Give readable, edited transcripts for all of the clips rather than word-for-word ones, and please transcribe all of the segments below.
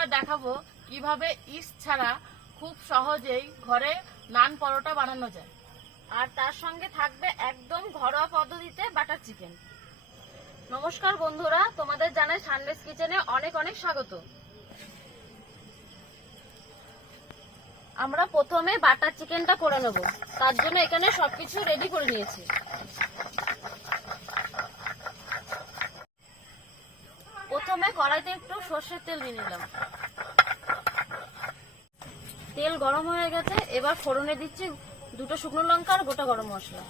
আমরা দেখাবো কিভাবে ইস্ট ছাড়া খুব সহজেই ঘরে নান পরোটা বানানো যায়। আর তার সঙ্গে থাকবে একদম ঘরোয়া পদ্ধতিতে বাটার চিকেন। নমস্কার বন্ধুরা, তোমাদের জানাই সানডেজ কিচেনে অনেক অনেক স্বাগত। আমরা প্রথমে বাটার চিকেনটা করে নেব, তার জন্য এখানে সবকিছু রেডি করে নিয়েছি। প্রথমে কড়াইতে একটু সর্ষের তেল দিয়ে নিলাম। তেল গরম হয়ে গেছে, এবার ফোড়নে দিচ্ছি দুটো শুকনো লঙ্কা আর গোটা গরম মশলা।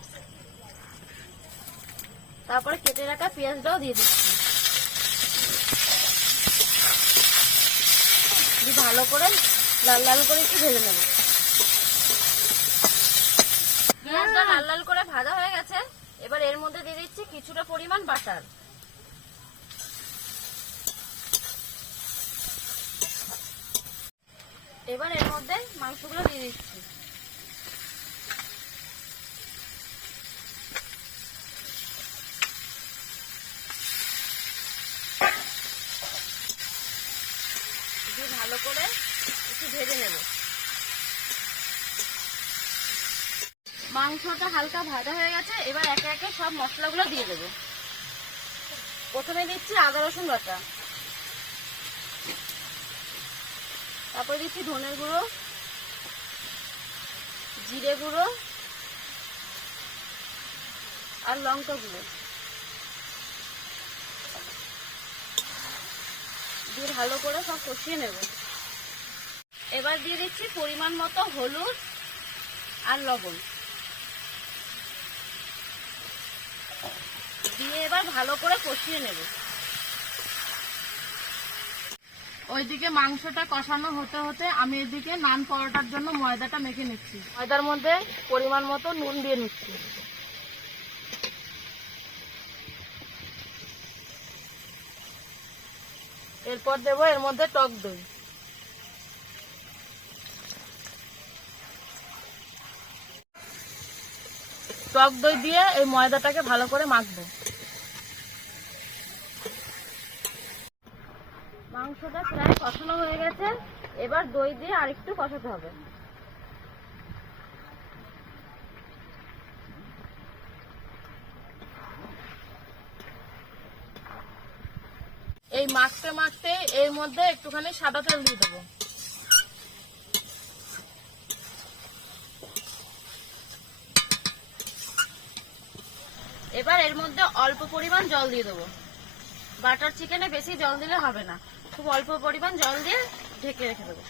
তারপরে কেটে রাখা পেঁয়াজটাও দিয়ে দিচ্ছি। ভালো করে লাল লাল করে একটু ভেজে নেব। পেঁয়াজটা লাল লাল করে ভাজা হয়ে গেছে, এবার এর মধ্যে দিয়ে দিচ্ছি কিছুটা পরিমাণ বাটার। এবার এর মধ্যে মাংসগুলো দিয়ে দিচ্ছি। ভালো করে একটু ভেজে নেব। মাংসটা হালকা ভাজা হয়ে গেছে, এবার একে একে সব মশলাগুলো দিয়ে দেবো। প্রথমে দিচ্ছি আদা রসুন বাটা, তারপরে দিচ্ছি ধনের গুঁড়ো, জিরে গুঁড়ো আর লঙ্কা গুঁড়ো দিয়ে ভালো করে সব কষিয়ে নেব। এবার দিয়ে দিচ্ছি পরিমাণ মতো হলুদ আর লবণ দিয়ে এবার ভালো করে কষিয়ে নেব। ওইদিকে মাংসটা কষানো হতে হতে আমি এদিকে নান পরোটার জন্য ময়দাটা মেখে নিচ্ছি। ময়দার মধ্যে পরিমাণ মতো নুন দিয়ে নিচ্ছি। এরপর দেবো এর মধ্যে টক দই। টক দই দিয়ে এই ময়দাটাকে ভালো করে মাখবো। মাংসটা প্রায় কষানো হয়ে গেছে, এবার দই দিয়ে আরেকটু কষাতে হবে। এই মাখতে মাখতে এর মধ্যে একটুখানি সাদা তেল দিয়ে দেবো। এবার এর মধ্যে অল্প পরিমাণ জল দিয়ে দেবো। বাটার চিকেনে বেশি জল দিলে হবে না, খুব অল্প পরিমাণ জল দিয়ে ঢেকে রেখে দেবো।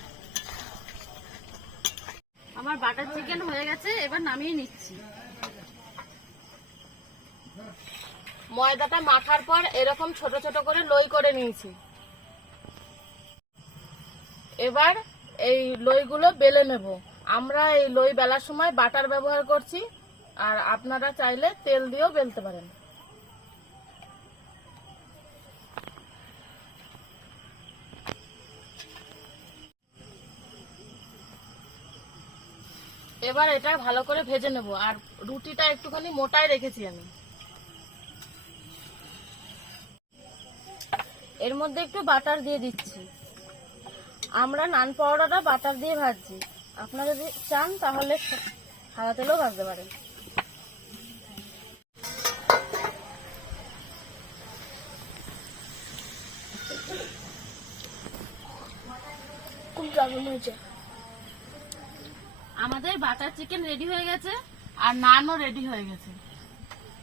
আমার বাটার চিকেন হয়ে গেছে, এবার নামিয়ে নিচ্ছি। ময়দাটা মাখার পর এরকম ছোট ছোট করে লই করে নিয়েছি। এবার এই লইগুলো বেলে নেব। আমরা এই লই বেলার সময় বাটার ব্যবহার করছি, আর আপনারা চাইলে তেল দিয়েও বেলতে পারেন। এবার এটা ভালো করে ভেজে নেব। আর রুটিটা একটুখানি মোটাই রেখেছি আমি। এর মধ্যে একটু বাটার দিয়ে দিচ্ছি। আমরা নান পরোটাটা বাটার দিয়ে ভাজছি, আপনারা যদি চান তাহলে সাদা তেলেও ভাজতে পারেন। খুব দারুণ হয়েছে। আমাদের বাটার চিকেন রেডি হয়ে গেছে আর নানও রেডি হয়ে গেছে।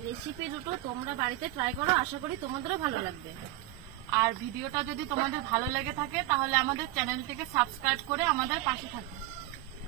রেসিপি দুটো তোমরা বাড়িতে ট্রাই করো, আশা করি তোমাদেরও ভালো লাগবে। আর ভিডিওটা যদি তোমাদের ভালো লেগে থাকে তাহলে আমাদের চ্যানেলটিকে সাবস্ক্রাইব করে আমাদের পাশে থাকবে।